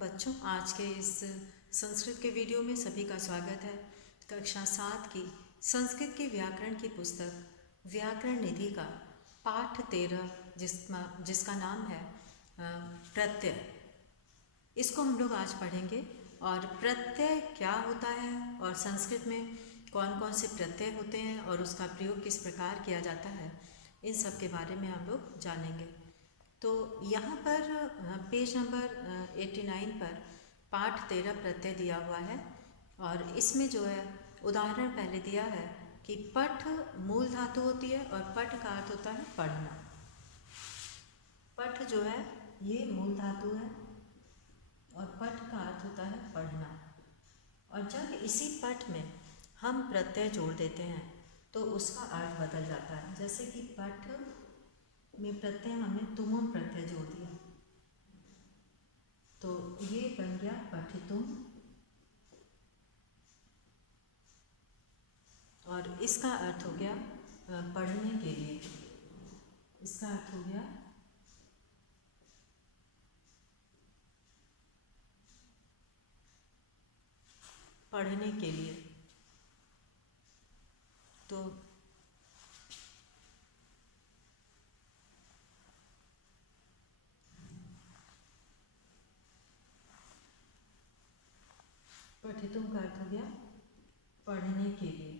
बच्चों, आज के इस संस्कृत के वीडियो में सभी का स्वागत है। कक्षा 7 की संस्कृत की व्याकरण की पुस्तक व्याकरण निधि का पाठ 13 जिसका नाम है प्रत्यय, इसको हम लोग आज पढ़ेंगे। और प्रत्यय क्या होता है और संस्कृत में कौन कौन से प्रत्यय होते हैं और उसका प्रयोग किस प्रकार किया जाता है, इन सब के बारे में हम लोग जानेंगे। तो यहाँ पर पेज नंबर 89 पर पाठ 13 प्रत्यय दिया हुआ है और इसमें जो है उदाहरण पहले दिया है कि पठ मूल धातु होती है और पठ का अर्थ होता है पढ़ना। पठ जो है ये मूल धातु है और पठ का अर्थ होता है पढ़ना। और जब इसी पठ में हम प्रत्यय जोड़ देते हैं तो उसका अर्थ बदल जाता है। जैसे कि पठ में प्रत्यय हमने तुमुन प्रत्यय जोड़ दिया तो ये बन गया पठितुम, और इसका अर्थ हो गया पढ़ने के लिए। इसका अर्थ हो गया पढ़ने के लिए। तो पठितुम का अर्थ हो गया पढ़ने के लिए।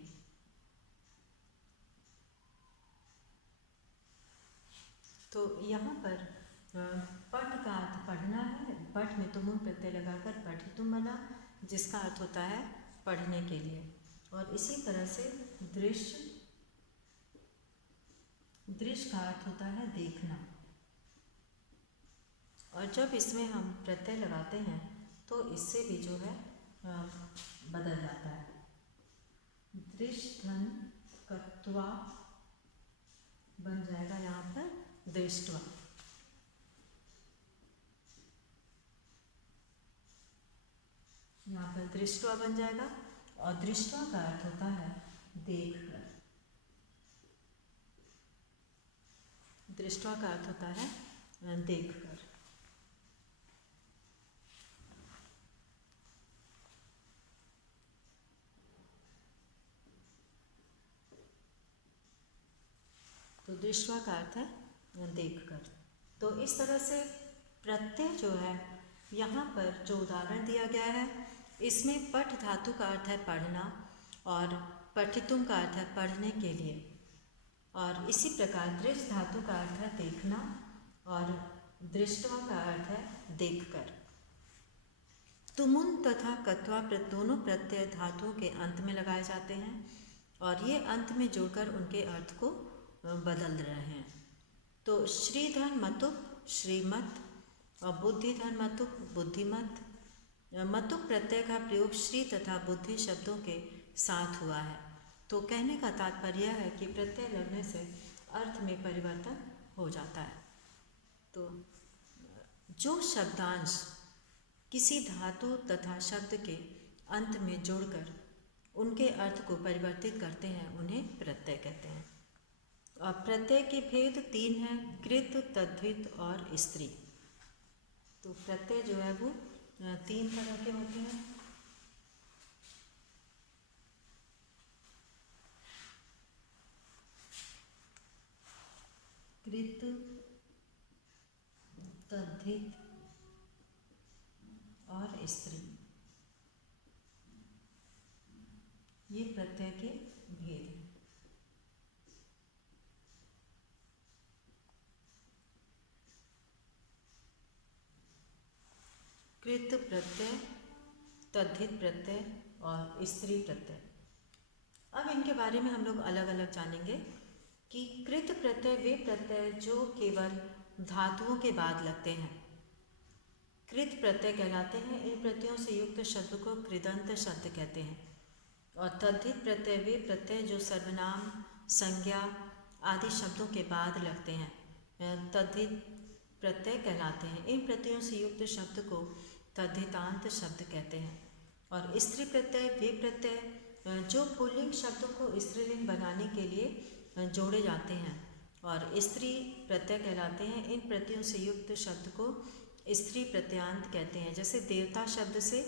तो यहाँ पर पठ का अर्थ पढ़ना है, पठ में तुमुन प्रत्यय लगाकर पठितुम बना, जिसका अर्थ होता है पढ़ने के लिए। और इसी तरह से दृश्य, दृश्य का अर्थ होता है देखना। और जब इसमें हम प्रत्यय लगाते हैं तो इससे भी जो है बदल जाता है। दृश्य धन कत्वा बन जाएगा यहाँ पर दृष्टवा। यहाँ पर दृष्टवा बन जाएगा और दृष्टवा का अर्थ होता है देखकर। दृष्टवा का अर्थ होता है देखकर। तो दृष्टवा का अर्थ है देखकर। तो इस तरह से प्रत्यय जो है यहाँ पर जो उदाहरण दिया गया है इसमें पठ धातु का अर्थ है पढ़ना और पठितुम का अर्थ है पढ़ने के लिए। और इसी प्रकार दृश्य धातु का अर्थ है देखना और दृष्टवा का अर्थ है देखकर। तुमुन तथा कत्वा दोनों प्रत्यय धातुओं के अंत में लगाए जाते हैं और ये अंत में जोड़कर उनके अर्थ को बदल रहे हैं। तो श्रीधर मतुप श्रीमत और बुद्धिधर मतुप बुद्धिमत। मतुप प्रत्यय का प्रयोग श्री तथा बुद्धि शब्दों के साथ हुआ है। तो कहने का तात्पर्य है कि प्रत्यय लगने से अर्थ में परिवर्तन हो जाता है। तो जो शब्दांश किसी धातु तथा शब्द के अंत में जोड़कर उनके अर्थ को परिवर्तित करते हैं उन्हें प्रत्यय कहते हैं। और प्रत्यय के भेद 3 हैं, कृत, तद्धित और स्त्री। तो प्रत्यय जो है वो 3 तरह के होते हैं। कृत, तद्धित और स्त्री, ये प्रत्यय के भेद हैं। कृत प्रत्यय, तद्धित प्रत्यय और स्त्री प्रत्यय। अब इनके बारे में हम लोग अलग अलग जानेंगे कि कृत प्रत्यय वे प्रत्यय जो केवल धातुओं के बाद लगते हैं, कृत प्रत्यय कहलाते हैं। इन प्रत्ययों से युक्त शब्द को कृदंत शब्द कहते हैं। और तद्धित प्रत्यय वे प्रत्यय जो सर्वनाम, संज्ञा आदि शब्दों के बाद लगते हैं, तद्धित प्रत्यय कहलाते हैं। इन प्रत्ययों से युक्त शब्द को तद्धितांत शब्द कहते हैं। और स्त्री प्रत्यय वे प्रत्यय जो पुल्लिंग शब्दों को स्त्रीलिंग बनाने के लिए जोड़े जाते हैं और स्त्री प्रत्यय कहलाते हैं। इन प्रत्ययों से युक्त शब्द को स्त्री प्रत्यांत कहते हैं। जैसे देवता शब्द से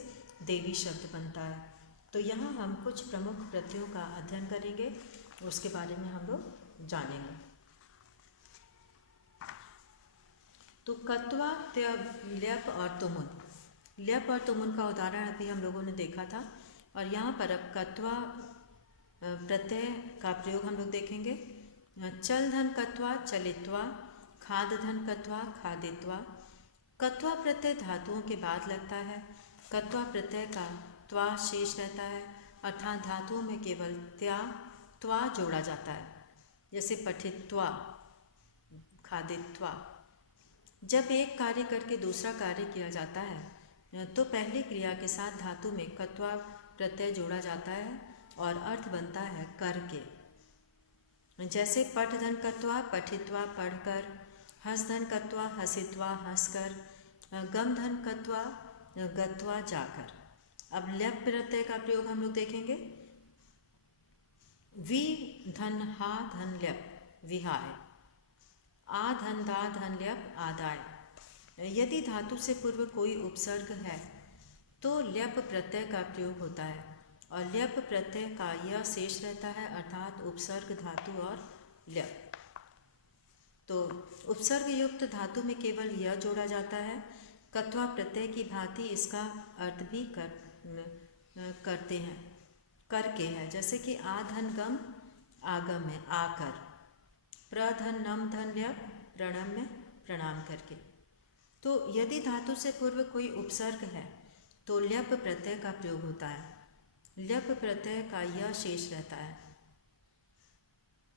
देवी शब्द बनता है। तो यहाँ हम कुछ प्रमुख प्रत्ययों का अध्ययन करेंगे, उसके बारे में हम लोग जानेंगे। तो कत्वा, ल्यप और तुमुन। ल्यप और तुमुन का उदाहरण अभी हम लोगों ने देखा था, और यहाँ पर अब कत्वा प्रत्यय का प्रयोग हम लोग देखेंगे। चल धन कत्वा चलित्वा, खाद धन कत्वा खादित्वा। कत्वा प्रत्यय धातुओं के बाद लगता है। कत्वा प्रत्यय का त्वा शेष रहता है, अर्थात धातुओं में केवल त्वा जोड़ा जाता है। जैसे पठित्वा, खादित्वा। जब एक कार्य करके दूसरा कार्य किया जाता है तो पहली क्रिया के साथ धातु में कत्वा प्रत्यय जोड़ा जाता है और अर्थ बनता है करके। जैसे पठ धन कत्वा पठित्वा पढ़कर, हस धन कत्वा हसित्वा हंसकर, गम धन कत्वा गत्वा जाकर। अब ल्यप प्रत्यय का प्रयोग हम लोग देखेंगे। वी धन हा धन ल्यप विहाय, आ धन दा धन ल्यप आदाय। यदि धातु से पूर्व कोई उपसर्ग है तो ल्यप प्रत्यय का प्रयोग होता है, और ल्यप प्रत्यय का यह शेष रहता है, अर्थात उपसर्ग धातु और ल्यप। तो उपसर्ग युक्त धातु में केवल यह जोड़ा जाता है। कत्वा प्रत्यय की भांति इसका अर्थ भी करते हैं, करके है। जैसे कि आ धन गम आगम है, आकर। प्रधन नम धन ल्यप प्रणम्य, प्रणाम करके। तो यदि धातु से पूर्व कोई उपसर्ग है तो ल्यप प्रत्यय का प्रयोग होता है। ल्यप प्रत्यय का यह शेष रहता है,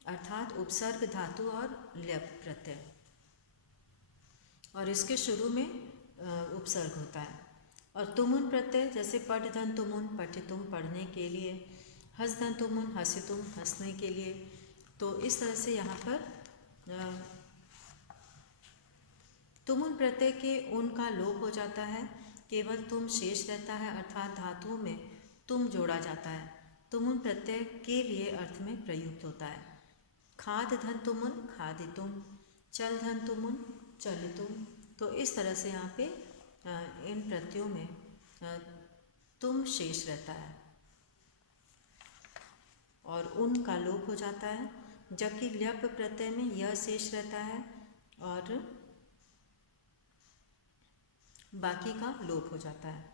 अर्थात उपसर्ग धातु और ल्यप प्रत्यय, और इसके शुरू में उपसर्ग होता है। और तुमुन प्रत्यय, जैसे पठ धन तुमुन पठितुम, पढ़ने के लिए। हस धन तुमुन हसितुम, हंसने के लिए। तो इस तरह से यहाँ पर तुमुन प्रत्यय के उन का लोप हो जाता है, केवल तुम शेष रहता है, अर्थात धातुओं में तुम जोड़ा जाता है। तुमुन प्रत्यय के लिए अर्थ में प्रयुक्त होता है। खाद धन तुमुन खादितुम, चल धन तुमुन चलितुम। तो इस तरह से यहाँ पे इन प्रत्ययों में तुम शेष रहता है और उन का लोप हो जाता है, जबकि ल्यप प्रत्यय में यह शेष रहता है और बाकी का लोप हो जाता है।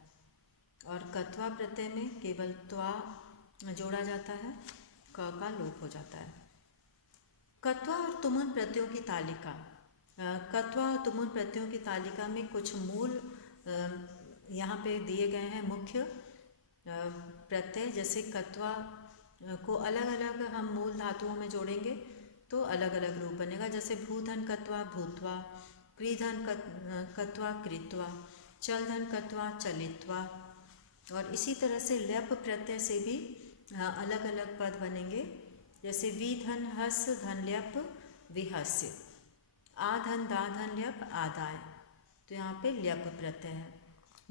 और कत्वा प्रत्यय में केवल त्वा जोड़ा जाता है, क का लोप हो जाता है। कत्वा और तुमुन प्रत्ययों की तालिका। कत्वा और तुमुन प्रत्ययों की तालिका में कुछ मूल यहाँ पे दिए गए हैं मुख्य प्रत्यय। जैसे कत्वा को अलग अलग हम मूल धातुओं में जोड़ेंगे तो अलग अलग रूप बनेगा। जैसे भूधन कत्वा भूत्वा, क्रीधन कत्वा कृत्वा, चल धन कत्वा चलित्वा। और इसी तरह से ल्यप प्रत्यय से भी अलग अलग पद बनेंगे। जैसे वी धन हस धन ल्यप विहस्य, आ धन दा धन ल्यप आदाय। तो यहाँ पे ल्यप प्रत्यय है।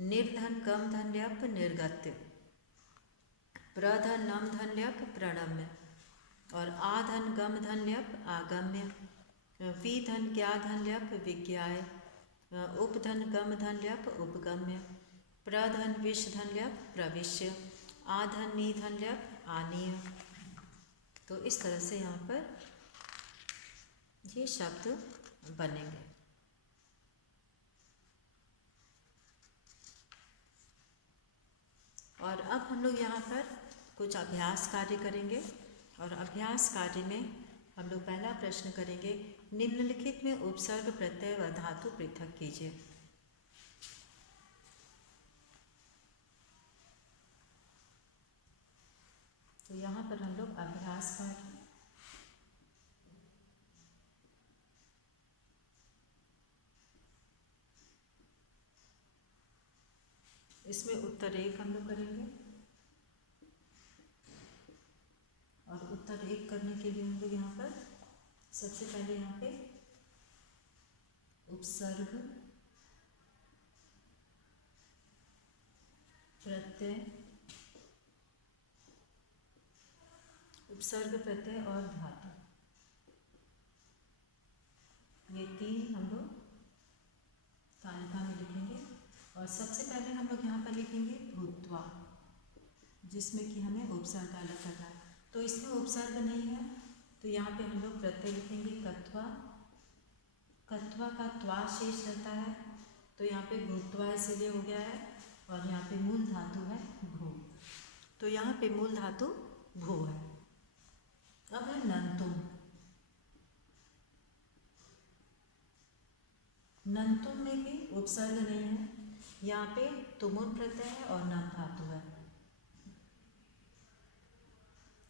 निर्धन गम धन ल्यप निर्गत्य, प्रधन नम धन ल्यप प्रणम्य, और आ धन गम धन ल्यप आगम्य। वी धन ज्ञा धन ल्यप विज्ञाय, उपधन गम धन ल्यप उपगम्य, प्रधन विष धन ल्यप प्रविश्य, आधन नी धन ल्यप आनीय। तो इस तरह से यहाँ पर ये शब्द बनेंगे। और अब हम लोग यहाँ पर कुछ अभ्यास कार्य करेंगे, और अभ्यास कार्य में हम लोग पहला प्रश्न करेंगे, निम्नलिखित में उपसर्ग प्रत्यय व धातु पृथक कीजिए। तो यहाँ पर हम लोग अभ्यास कार्य इसमें उत्तर 1 हम लोग करेंगे, और उत्तर 1 करने के लिए हम लोग यहाँ पर सबसे पहले यहाँ पे उपसर्ग प्रत्यय, उपसर्ग प्रत्यय और धातु, ये 3 हम लोग तालिका में और सबसे पहले हम लोग यहाँ पर लिखेंगे भूत्वा, जिसमें कि हमें उपसर्ग अलग करना है। तो इसमें उपसर्ग नहीं है, तो यहाँ पे हम लोग प्रत्यय लिखेंगे कत्वा। कत्वा का त्वा शेष रहता है, तो यहाँ पे भूत्वा इसलिए हो गया है। और यहाँ पे मूल धातु है भू, तो यहाँ पे मूल धातु भू है। अब है नंतुम। नंतुम में भी उपसर्ग नहीं है, यहाँ पे तुमुन प्रत्यय है और नम धातु है।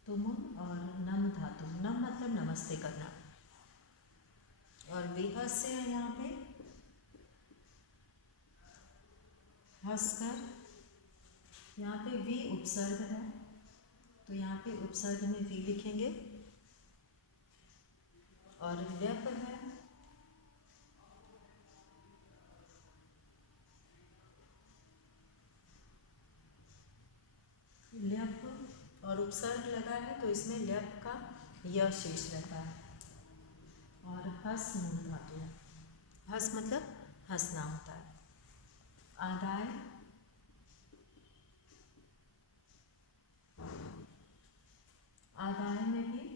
तुमुन और नम धातु, नम मतलब नमस्ते करना, और विहस्य है यहाँ पे हंसकर। यहाँ पे वी उपसर्ग है, तो यहाँ पे उपसर्ग में वी लिखेंगे। और ल्यप है ल्यप, और उपसर्ग लगा है तो इसमें ल्यप का य शेष रहता है। और हस मूल धातु है, हस मतलब हंसना होता है। आदाय, आदाय में भी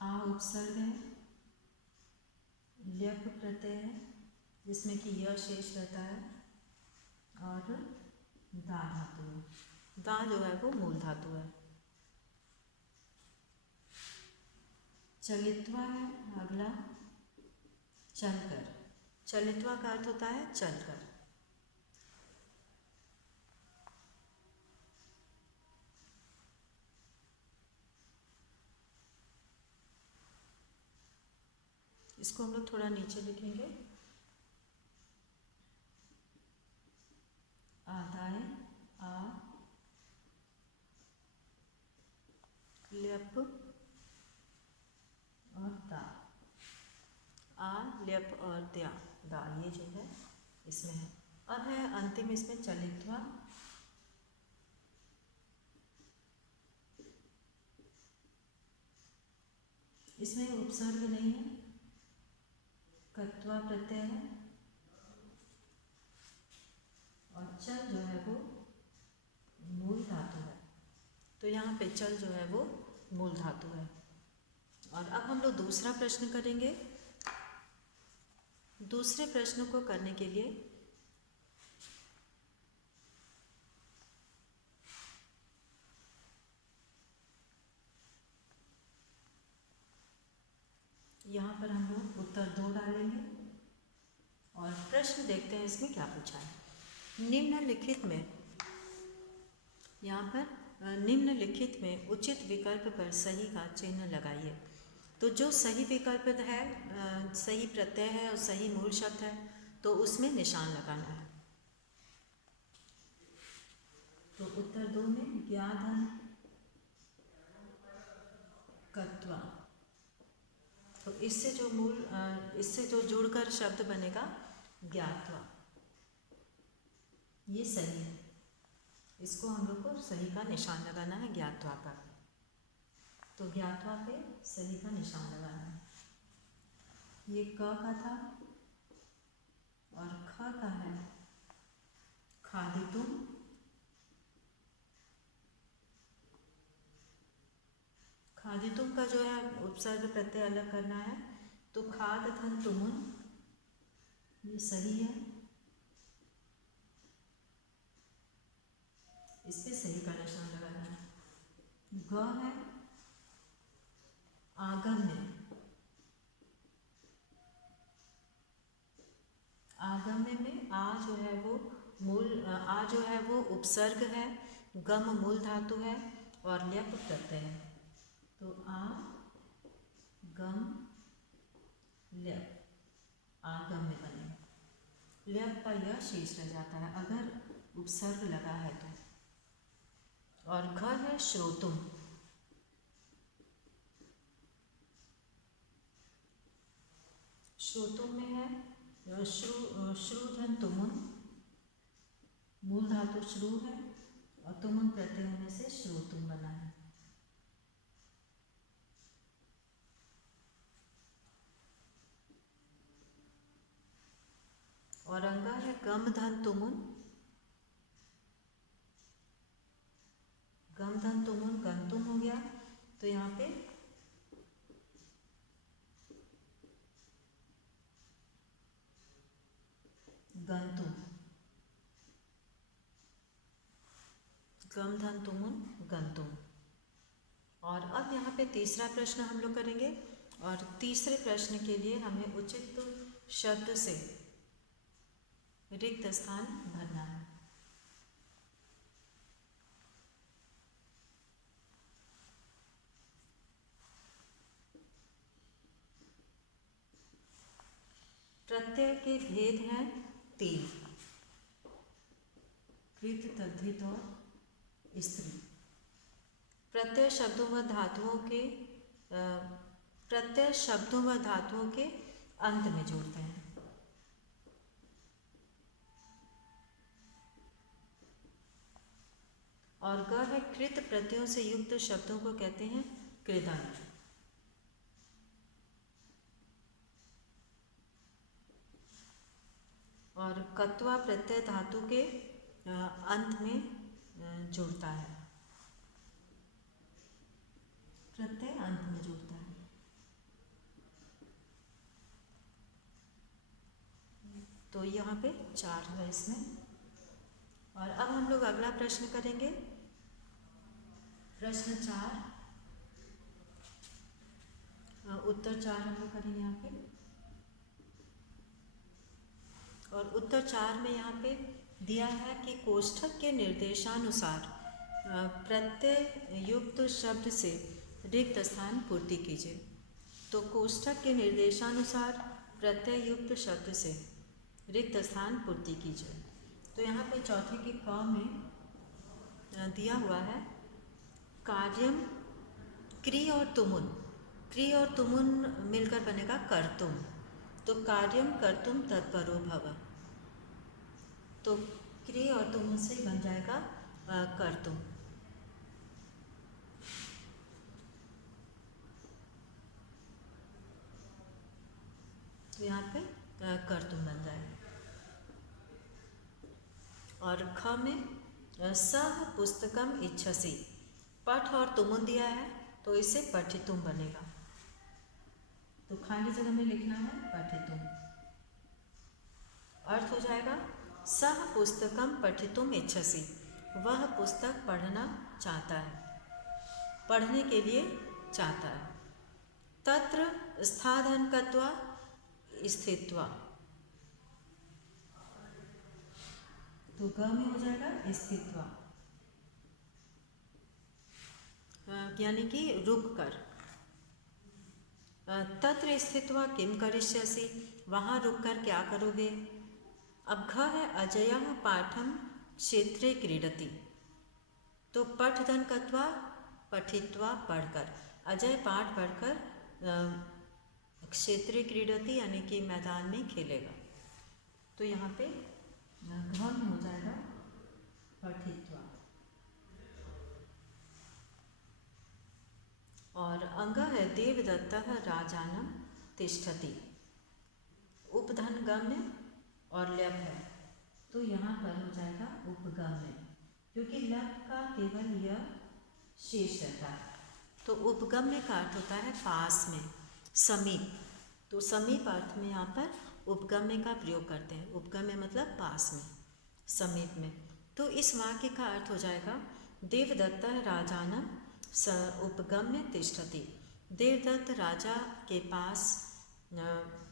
आ उपसर्ग है, ल्यप प्रत्यय है जिसमें कि य शेष रहता है। और दा धातु है, दा जो है वो मूल धातु है। चलित्वा है अगला, चलकर। चलित्वा का अर्थ होता है चलकर। इसको हम लोग थोड़ा नीचे लिखेंगे। आदाय, आ, ल्यप और दा। आ, ल्यप और द्या, दा, ये जो है इसमें है। अब है अंतिम इसमें चलित्वा। इसमें उपसर्ग नहीं है, कत्वा प्रत्यय है। और चल जो है वो मूल धातु है, तो यहाँ पे चल जो है वो मूल धातु है। और अब हम लोग दूसरा प्रश्न करेंगे। दूसरे प्रश्न को करने के लिए यहाँ पर हम लोग उत्तर 2 डालेंगे और प्रश्न देखते हैं इसमें क्या पूछा है। निम्नलिखित में, यहाँ पर निम्नलिखित में उचित विकल्प पर सही का चिन्ह लगाइए। तो जो सही विकल्प है, सही प्रत्यय है और सही मूल शब्द है, तो उसमें निशान लगाना है। तो उत्तर 2 में ज्ञाधन कत्वा, तो इससे जो इससे जो जुड़कर शब्द बनेगा ज्ञात्वा, ये सही है। इसको हम लोग को सही का निशान लगाना है ज्ञात्वा का। तो ज्ञात्वा पे सही का निशान लगाना है। ये क का था और ख का है खादितुम। खादितुम का जो है उपसर्ग प्रत्यय अलग करना है, तो खाद धन तुमुन, ये सही है। इस पे सही का निशान लगाना है। ग है आगम्य, आगम्य में आ जो है वो मूल, आ जो है वो उपसर्ग है, गम मूल धातु है और ल्यप प्रत्यय है। तो आ गम ल्यप, आगम्य बने। ल्यप का यह शेष रह जाता है अगर उपसर्ग लगा है तो। और घ है श्रोतुम, श्रोतुम में है श्रुधन तुमुन, मूल धातु श्रु है और तुमुन प्रत्यय होने से श्रोतुम बना है। और अंगा है गम धन तुमुन, गम धन तुमुन गंतुम हो गया। तो यहाँ पे गंतुम, गम धन तुमुन गंतुम। और अब यहाँ पे तीसरा प्रश्न हम लोग करेंगे, और तीसरे प्रश्न के लिए हमें उचित शब्द से रिक्त स्थान भरना है। प्रत्यय के भेद हैं 3, कृत, तद्धित और स्त्री। प्रत्यय शब्दों व धातुओं के प्रत्यय शब्दों व धातुओं के अंत में जोड़ते हैं। और ग है कृत प्रत्ययों से युक्त शब्दों को कहते हैं कृदंत। और कत्वा प्रत्यय धातु के अंत में जुड़ता है, प्रत्यय अंत में जुड़ता है। तो यहाँ पे 4 है इसमें। और अब हम लोग अगला प्रश्न करेंगे, प्रश्न 4, उत्तर 4 हम लोग करेंगे यहाँ पे। और उत्तर 4 में यहाँ पे दिया है कि कोष्ठक के निर्देशानुसार प्रत्यय युक्त शब्द से रिक्त स्थान पूर्ति कीजिए। तो कोष्ठक के निर्देशानुसार प्रत्यय युक्त शब्द से रिक्त स्थान पूर्ति कीजिए। तो यहाँ पे चौथे के क में दिया हुआ है कार्यम, क्री और तुमुन, क्री और तुमुन मिलकर बनेगा कर्तुम। तो कार्यम कर्तुम तत्परो भव, तो क्री और तुमुन से बन जाएगा कर्तुम। तो यहाँ पे कर्तुम बन जाएगा। और ख में सह पुस्तकम इच्छसि, पठ और तुमुन दिया है तो इससे पठितुम बनेगा। तो खाली जगह में लिखना है पठितुम। अर्थ हो जाएगा सह पुस्तकम पठितुम इच्छसि, वह पुस्तक पढ़ना चाहता है, पढ़ने के लिए चाहता है। तत्र स्थाधनकत्वा स्थित्वा, तो ग में हो जाएगा स्थित्वा, यानी कि रुक कर। तत्र स्थित्वा किम करिष्यसि, वहाँ रुक कर क्या करोगे। अब घ है अजयः पाठम क्षेत्रे क्रीडति, तो पठधन कत्वा पठित्वा पढ़कर, अजय पाठ पढ़कर क्षेत्रे क्रीडति यानी कि मैदान में खेलेगा। तो यहाँ पे घ में हो जाएगा पठित्वा। और अंग है देवदत्तः राजानम तिष्ठति, उपधन गम्य और लप है, तो यहाँ पर हो जाएगा उपगम्य, क्योंकि लप का केवल यह शेष रहता है। तो उपगम्य का अर्थ होता है पास में, समीप। तो समीप अर्थ में यहाँ पर उपगम्य का प्रयोग करते हैं। उपगम्य मतलब पास में, समीप में। तो इस वाक्य का अर्थ हो जाएगा देवदत्त राजानम स उपगम्य तिष्ठति, देवदत्त राजा के पास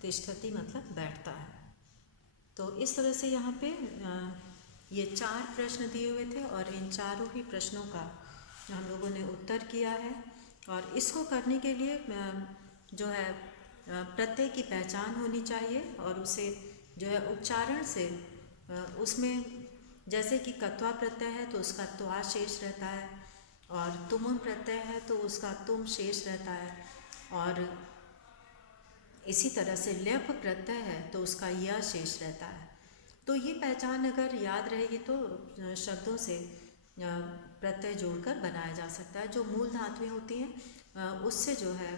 तिष्ठति मतलब बैठता है। तो इस तरह से यहाँ पे ये 4 प्रश्न दिए हुए थे और इन चारों ही प्रश्नों का हम लोगों ने उत्तर किया है। और इसको करने के लिए जो है प्रत्यय की पहचान होनी चाहिए और उसे जो है उच्चारण से उसमें, जैसे कि कत्वा प्रत्यय है तो उसका त्वा शेष रहता है, और तुमुन प्रत्यय है तो उसका तुम शेष रहता है, और इसी तरह से ल्यप प्रत्यय है तो उसका य शेष रहता है। तो ये पहचान अगर याद रहेगी तो शब्दों से प्रत्यय जोड़कर बनाया जा सकता है। जो मूल धातुएं होती हैं उससे जो है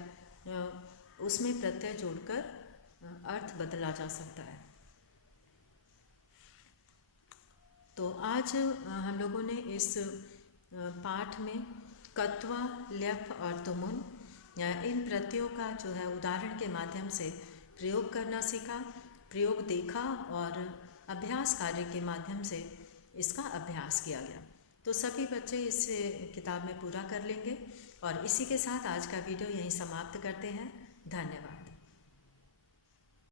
उसमें प्रत्यय जोड़कर अर्थ बदला जा सकता है। तो आज हम लोगों ने इस पाठ में कत्वा, ल्यप और तुमुन इन प्रत्ययों का जो है उदाहरण के माध्यम से प्रयोग करना सीखा, प्रयोग देखा और अभ्यास कार्य के माध्यम से इसका अभ्यास किया गया। तो सभी बच्चे इस किताब में पूरा कर लेंगे और इसी के साथ आज का वीडियो यहीं समाप्त करते हैं। धन्यवाद।